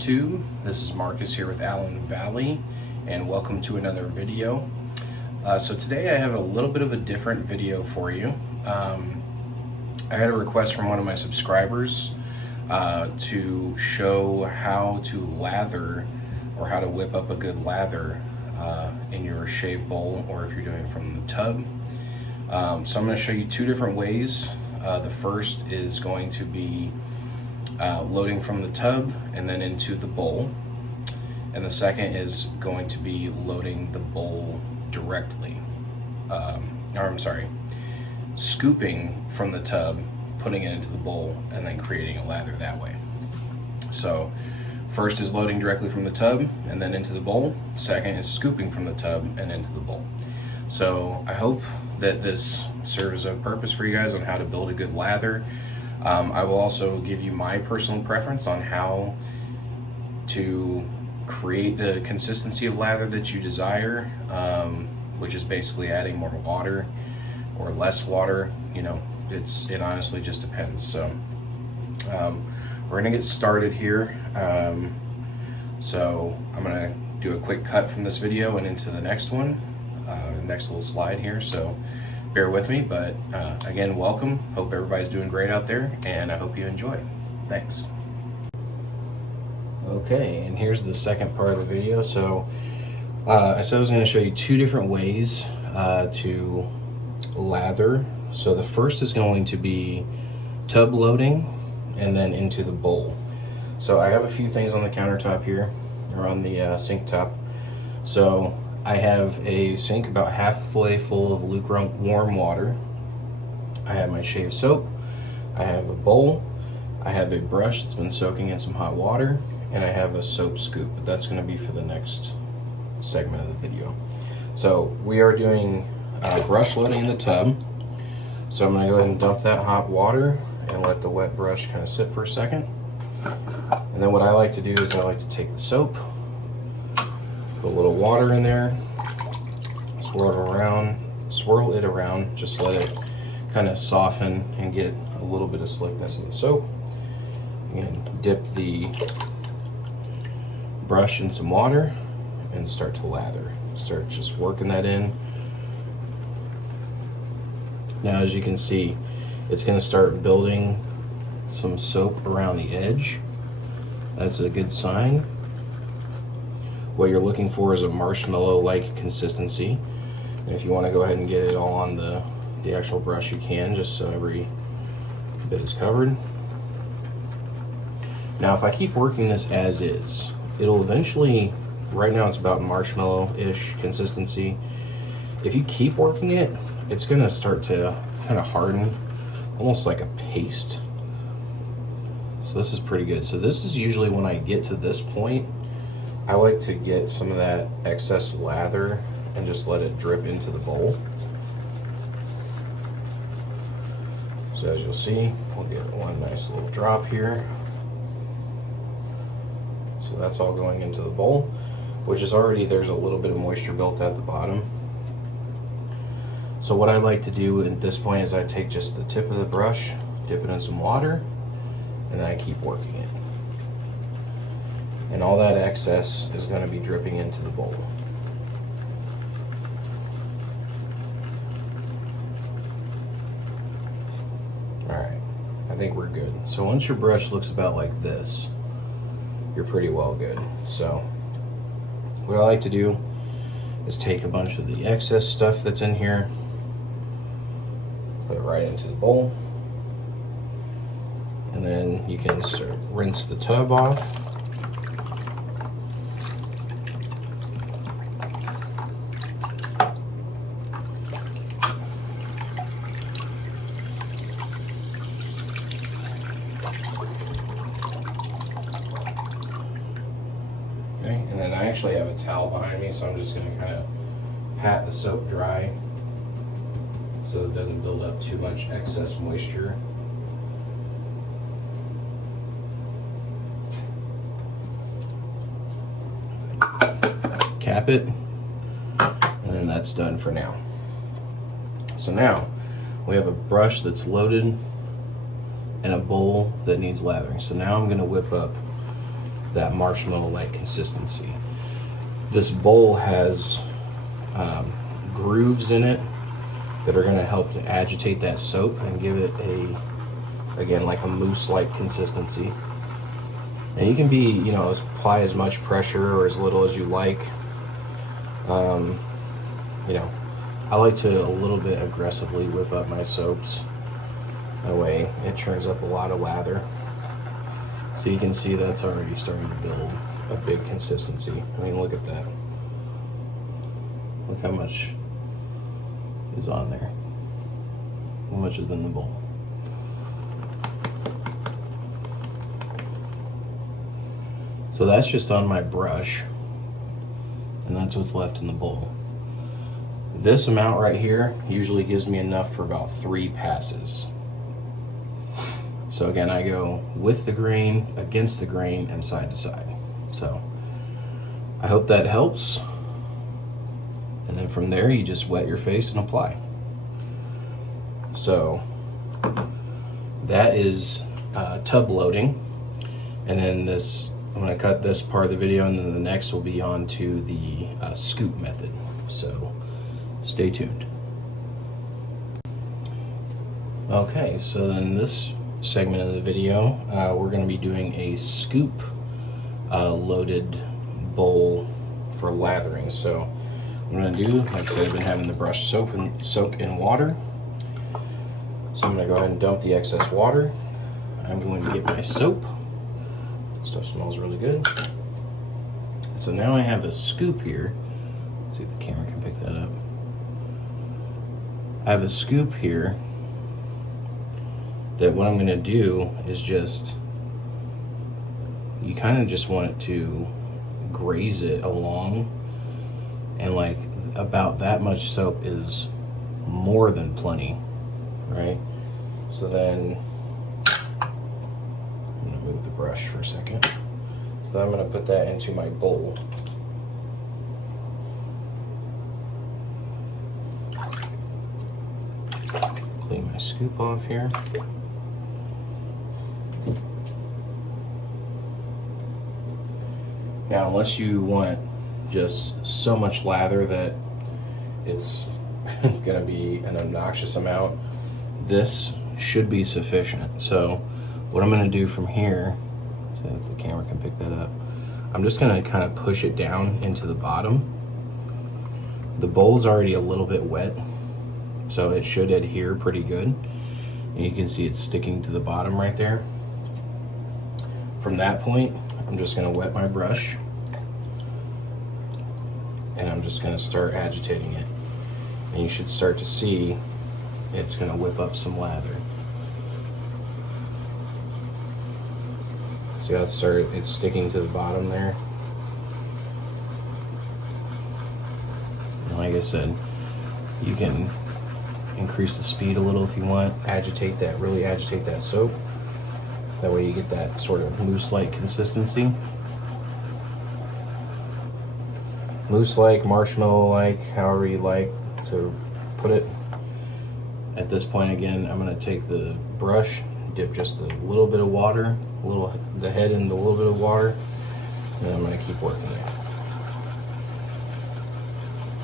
YouTube. This is Marcus here with AllenValley, and welcome to another video. So today I have a little bit of a different video for you. I had a request from one of my subscribers to show how to lather, or how to whip up a good lather in your shave bowl, or if you're doing it from the tub. So I'm going to show you two different ways. The first is going to be loading from the tub and then into the bowl, and the second is going to be loading the bowl directly, scooping from the tub, putting it into the bowl, and then creating a lather that way. So first is loading directly from the tub and then into the bowl. Second is scooping from the tub and into the bowl. So I hope that this serves a purpose for you guys on how to build a good lather. I will also give you my personal preference on how to create the consistency of lather that you desire, which is basically adding more water or less water. You know, it honestly just depends. So we're gonna get started here. So I'm gonna do a quick cut from this video and into the next one, next little slide here. So bear with me, but again, welcome. Hope everybody's doing great out there, and I hope you enjoy. Thanks. Okay, and here's the second part of the video. So I said I was going to show you two different ways to lather. So the first is going to be tub loading and then into the bowl. So I have a few things on the countertop here, or on the sink top. So I have a sink about halfway full of lukewarm water. I have my shave soap. I have a bowl. I have a brush that's been soaking in some hot water, and I have a soap scoop, but that's going to be for the next segment of the video. So we are doing brush loading in the tub. So I'm going to go ahead and dump that hot water and let the wet brush kind of sit for a second. And then what I like to do is I like to take the soap, put a little water in there, swirl it around, just let it kind of soften and get a little bit of slickness in the soap. Again, dip the brush in some water and start to lather. Start just working that in. Now, as you can see, it's going to start building some soap around the edge. That's a good sign. What you're looking for is a marshmallow-like consistency. And if you want to go ahead and get it all on the actual brush, you can, just so every bit is covered. Now, if I keep working this as is, it'll eventually, right now it's about marshmallow-ish consistency. If you keep working it, it's going to start to kind of harden, almost like a paste. So this is pretty good. So this is usually when I get to this point, I like to get some of that excess lather and just let it drip into the bowl. So as you'll see, we'll get one nice little drop here. So that's all going into the bowl, which is already, there's a little bit of moisture built at the bottom. So what I like to do at this point is I take just the tip of the brush, dip it in some water, and then I keep working it. And all that excess is going to be dripping into the bowl. Alright, I think we're good. So once your brush looks about like this, you're pretty well good. So what I like to do is take a bunch of the excess stuff that's in here, put it right into the bowl, and then you can start rinse the tub off. And then I actually have a towel behind me, so I'm just going to kind of pat the soap dry so it doesn't build up too much excess moisture. Cap it, and then that's done for now. So now we have a brush that's loaded and a bowl that needs lathering. So now I'm going to whip up that marshmallow-like consistency. This bowl has grooves in it that are going to help to agitate that soap and give it again, like a mousse-like consistency. And you can be, you know, apply as much pressure or as little as you like. You know, I like to a little bit aggressively whip up my soaps. That way it churns up a lot of lather. So you can see that's already starting to build a big consistency. I mean, look at that. Look how much is on there. How much is in the bowl. So that's just on my brush, and that's what's left in the bowl. This amount right here usually gives me enough for about 3 passes. So again, I go with the grain, against the grain, and side to side. So I hope that helps. And then from there, you just wet your face and apply. So that is tub loading. And then this, I'm going to cut this part of the video, and then the next will be on to the scoop method. So stay tuned. Okay, so then this segment of the video, we're going to be doing a scoop loaded bowl for lathering. So what I'm going to do, like I said, I've been having the brush soak in water. So I'm going to go ahead and dump the excess water. I'm going to get my soap. Stuff smells really good. So now I have a scoop here. Let's see if the camera can pick that up. I have a scoop here that what I'm going to do is just, you kind of just want it to graze it along, and like about that much soap is more than plenty, right? So then I'm going to move the brush for a second. So then I'm going to put that into my bowl. Clean my scoop off here. Now, unless you want just so much lather that it's going to be an obnoxious amount, this should be sufficient. So what I'm going to do from here, see if the camera can pick that up, I'm just going to kind of push it down into the bottom. The bowl's already a little bit wet, so it should adhere pretty good. And you can see it's sticking to the bottom right there. From that point, I'm just going to wet my brush, and I'm just going to start agitating it. And you should start to see it's going to whip up some lather. See how it's sticking to the bottom there? And like I said, you can increase the speed a little if you want. Really agitate that soap. That way you get that sort of mousse-like consistency. Mousse-like, marshmallow-like, however you like to put it. At this point, again, I'm going to take the brush, dip just a little bit of water, the head in a little bit of water, and then I'm going to keep working it.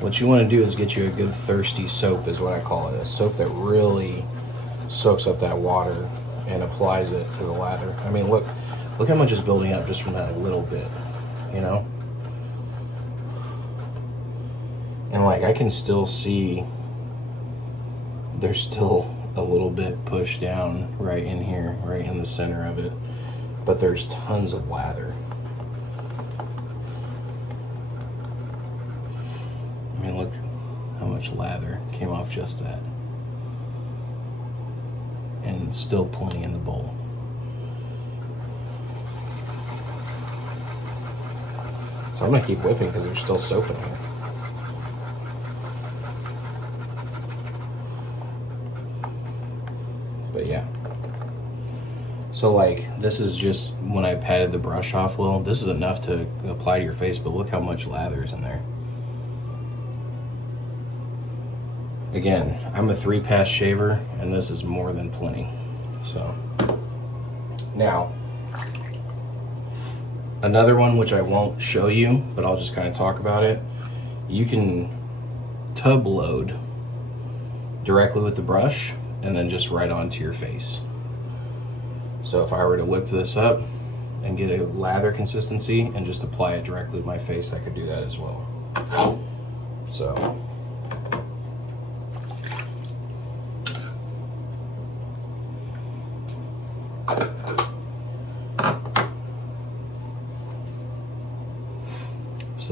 What you want to do is get you a good thirsty soap, is what I call it. A soap that really soaks up that water and applies it to the lather. I mean, look how much is building up just from that little bit, you know? And like, I can still see there's still a little bit pushed down right in here, right in the center of it, but there's tons of lather. I mean, look how much lather came off just that. And still plenty in the bowl. So I'm gonna keep whipping because there's still soap in here. But yeah. So like, this is just when I patted the brush off a little. This is enough to apply to your face, but look how much lather is in there. Again, I'm a 3-pass shaver, and this is more than plenty. So now, Another one, which I won't show you, but I'll just kind of talk about it. You can tub load directly with the brush and then just right onto your face. So if I were to whip this up and get a lather consistency and just apply it directly to my face, I could do that as well. So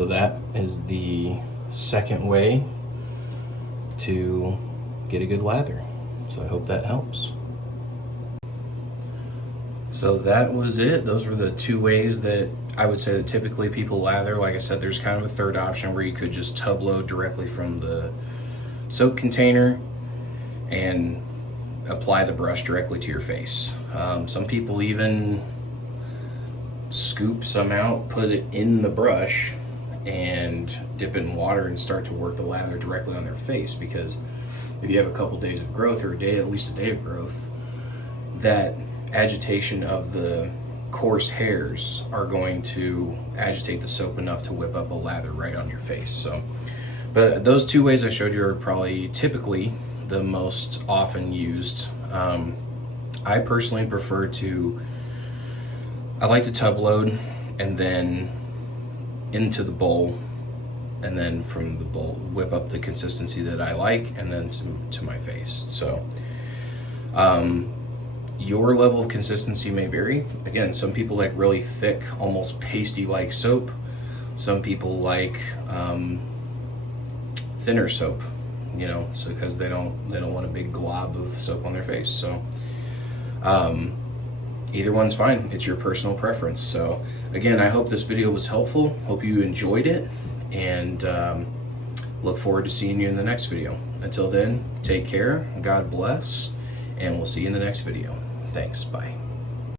that is the second way to get a good lather. So I hope that helps. So that was it. Those were the two ways that I would say that typically people lather. Like I said, there's kind of a third option where you could just tub load directly from the soap container and apply the brush directly to your face. Some people even scoop some out, put it in the brush, and dip it in water and start to work the lather directly on their face, because if you have a couple days of growth, or at least a day of growth, that agitation of the coarse hairs are going to agitate the soap enough to whip up a lather right on your face. So, but those two ways I showed you are probably typically the most often used. I personally prefer I like to tub load and then into the bowl, and then from the bowl whip up the consistency that I like, and then to my face. So your level of consistency may vary. Again, some people like really thick, almost pasty like soap. Some people like thinner soap, you know, so because they don't want a big glob of soap on their face. So either one's fine. It's your personal preference. So again, I hope this video was helpful. Hope you enjoyed it, and look forward to seeing you in the next video. Until then, take care, God bless, and we'll see you in the next video. Thanks, bye.